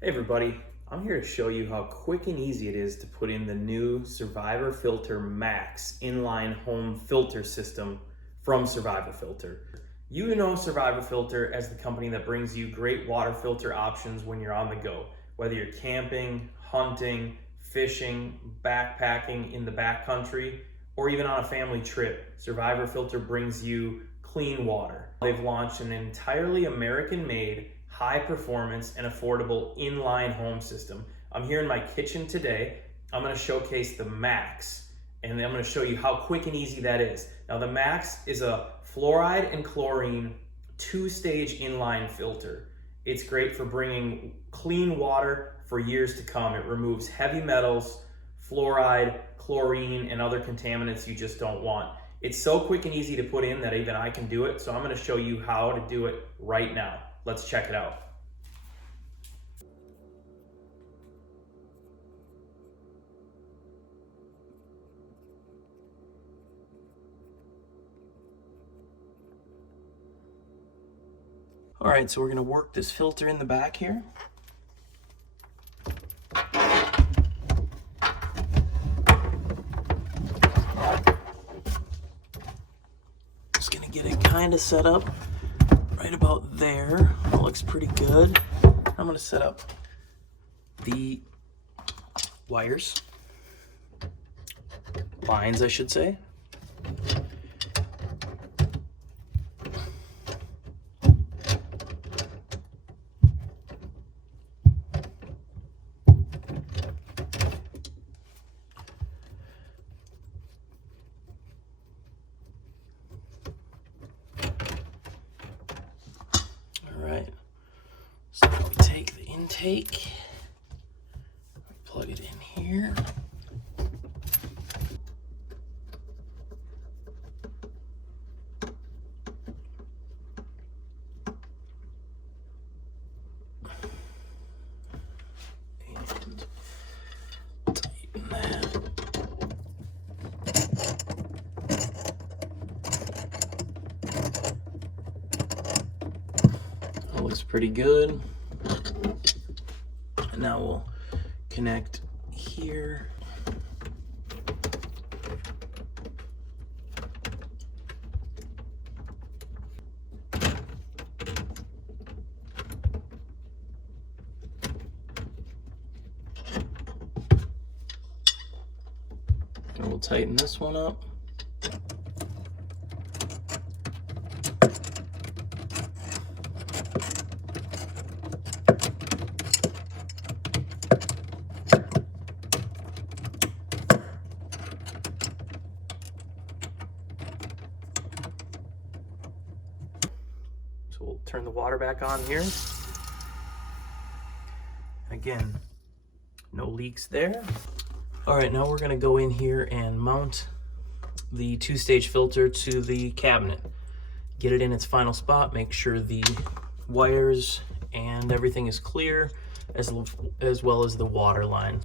Hey everybody, I'm here to show you how quick and easy it is to put in the new Survivor Filter Max inline home filter system from Survivor Filter. You know Survivor Filter as the company that brings you great water filter options when you're on the go. Whether you're camping, hunting, fishing, backpacking in the backcountry, or even on a family trip, Survivor Filter brings you clean water. They've launched an entirely American-made, high performance and affordable inline home system. I'm here in my kitchen today. I'm going to showcase the Max, and I'm going to show you how quick and easy that is. Now the Max is a fluoride and chlorine two-stage inline filter. It's great for bringing clean water for years to come. It removes heavy metals, fluoride, chlorine, and other contaminants you just don't want. It's so quick and easy to put in that even I can do it, so I'm going to show you how to do it right now. Let's check it out. All right, so we're going to work this filter in the back here. Just going to get it kind of set up right about there. That looks pretty good. I'm going to set up the wires, lines I should say. Alright, so we take the intake, plug it in here. And tighten that. Looks pretty good. And now we'll connect here. And we'll tighten this one up. So we'll turn the water back on here. Again, no leaks there. All right, now we're gonna go in here and mount the two-stage filter to the cabinet. Get it in its final spot, make sure the wires and everything is clear, as well as the water line.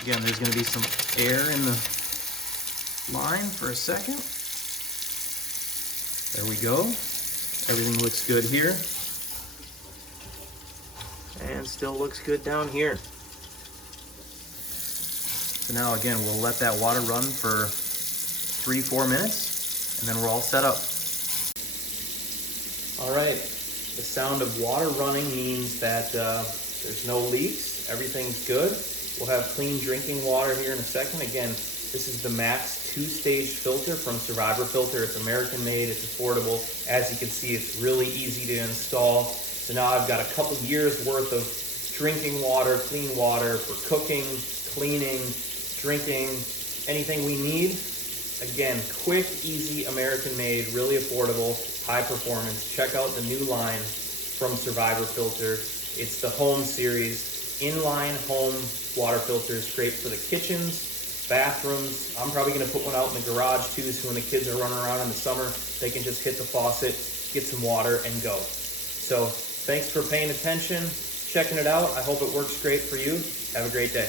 Again, there's gonna be some air in the line for a second. There we go. Everything looks good here. And still looks good down here. So now again, we'll let that water run for 3-4 minutes, and then we're all set up. All right, the sound of water running means that there's no leaks, everything's good. We'll have clean drinking water here in a second. Again, this is the Max two-stage filter from Survivor Filter. It's American made, it's affordable. As you can see, it's really easy to install. So now I've got a couple years worth of drinking water, clean water for cooking, cleaning, drinking, anything we need. Again, quick, easy, American made, really affordable, high performance. Check out the new line from Survivor Filter. It's the Home Series, inline home water filters, great for the kitchens, bathrooms. I'm probably gonna put one out in the garage too, so when the kids are running around in the summer, they can just hit the faucet, get some water and go. So thanks for paying attention, checking it out. I hope it works great for you. Have a great day.